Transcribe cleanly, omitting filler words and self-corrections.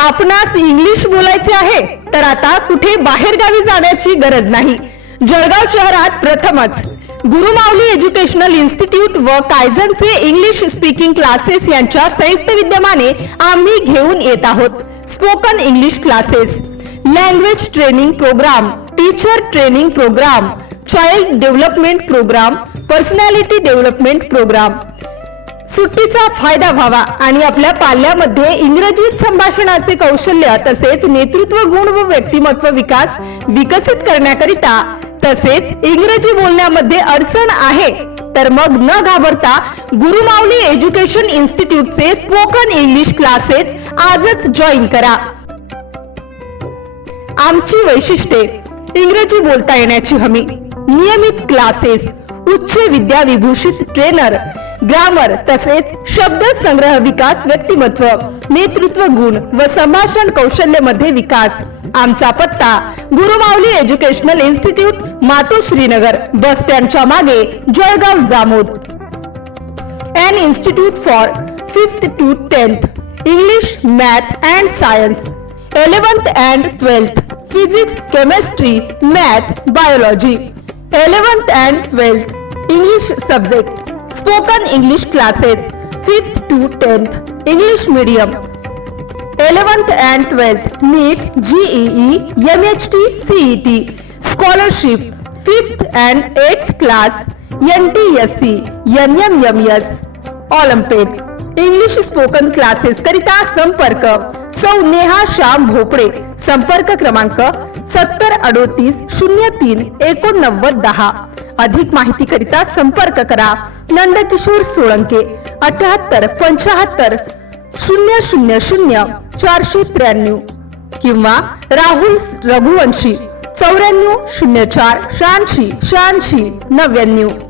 आपणास इंग्लिश बोलायचे आहे तर आता कुठे बाहेरगावी जाण्याची गरज नाही. जळगाव शहरात प्रथमच गुरुमाऊली एज्युकेशनल इन्स्टिट्यूट व कायझनचे इंग्लिश स्पीकिंग क्लासेस यांच्या संयुक्त विद्यमाने आम्ही घेऊन येत आहोत spoken English classes, language training programme, teacher training programme, child development programme, personality development programme. सुट्टीचा फायदा व्हावा आणि आपल्या पाल्यामध्ये इंग्रजीत संभाषणाचे कौशल्य तसेच नेतृत्व गुण व व्यक्तिमत्व विकास विकसित करण्याकरिता तसेच इंग्रजी बोलण्यामध्ये अडचण आहे तर मग न घाबरता गुरुमाऊली एज्युकेशन इन्स्टिट्यूटचे स्पोकन इंग्लिश क्लासेस आजच जॉईन करा. आमची वैशिष्ट्ये: इंग्रजी बोलता येण्याची हमी, नियमित क्लासेस, उच्च विद्या विभूषित ट्रेनर, ग्रामर तसेच शब्द संग्रह विकास, व्यक्तिमत्व, नेतृत्व गुण व संभाषण कौशल्य मध्ये विकास. आमचा पत्ता: गुरुमाऊली एज्युकेशनल इन्स्टिट्यूट, मातोश्रीनगर, बस स्टँडच्या मागे, Jalgaon Jamod. An institute for 5th to 10th English, Math and Science, 11th and 12th Physics, Chemistry, Math, Biology, 11th and 12th English subject, Spoken English classes, 5th to 10th English medium, 11th and 12th NEET, JEE, MHT, CET, Scholarship, 5th and 8th class, NTSC, NMMS, Olympiad. English spoken classes करिता संपर्क सौ नेहा श्याम भोपळे. संपर्क क्रमांक 7038038910. अधिक माहिती करिता संपर्क करा नंदकिशोर सोळंके 7875 000 493 किंवा राहुल रघुवंशी 94 04 86 86 99.